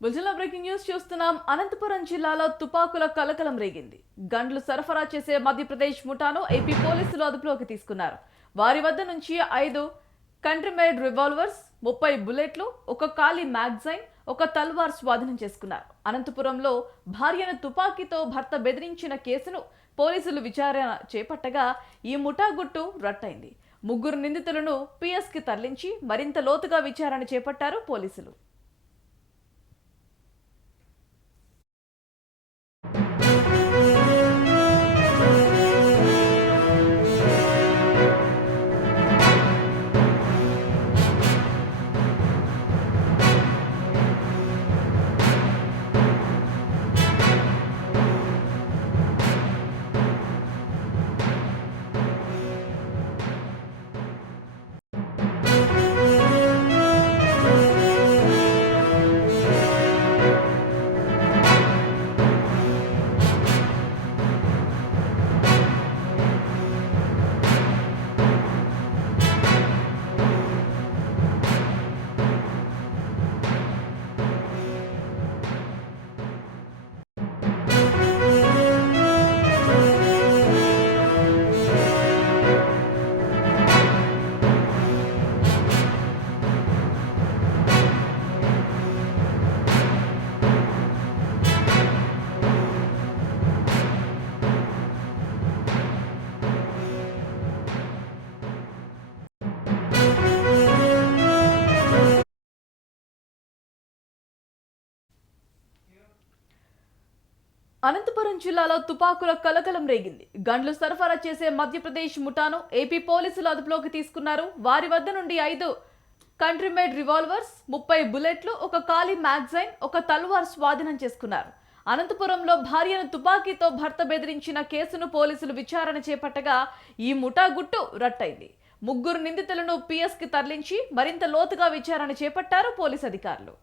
బులెటిన్లో breaking news చూస్తున్నాం. అనంతపురం జిల్లాలో తుపాకుల కలకలం రేగింది. గండ్లు సరఫరా చేసే మధ్యప్రదేశ్ ముఠాను ఏపీ పోలీసులు అదుపులోకి తీసుకున్నారు. వారి వద్ద నుంచి 5 కంట్రీమేడ్ రివాల్వర్స్, 30 బుల్లెట్లు, ఒక ఖాళీ మ్యాగజైన్, ఒక తల్వార్ స్వాధీనం చేసుకున్నారు. అనంతపురంలో భార్యను తుపాకీతో భర్త బెదిరించిన కేసును పోలీసులు విచారణ చేపట్టగా ఈ ముఠా గుట్టు రట్టయింది. 3 నిందితులను పిఎస్కి తరలించి మరింత లోతుగా విచారణ చేపట్టారు పోలీసులు. అనంతపురం జిల్లాలో తుపాకుల కలకలం రేగింది. గండ్లు సరఫరా చేసే మధ్యప్రదేశ్ ముఠాను ఏపీ పోలీసులు అదుపులోకి తీసుకున్నారు. వారి వద్ద నుండి 5 కంట్రీమేడ్ రివాల్వర్స్, 30 బుల్లెట్లు, ఒక ఖాళీ మ్యాగజైన్, ఒక తల్వార్ స్వాధీనం చేసుకున్నారు. అనంతపురంలో భార్యను తుపాకీతో భర్త బెదిరించిన కేసును పోలీసులు విచారణ చేపట్టగా ఈ ముఠా గుట్టు రట్టయింది. 3 నిందితులను పిఎస్కి తరలించి మరింత లోతుగా విచారణ చేపట్టారు పోలీసు అధికారులు.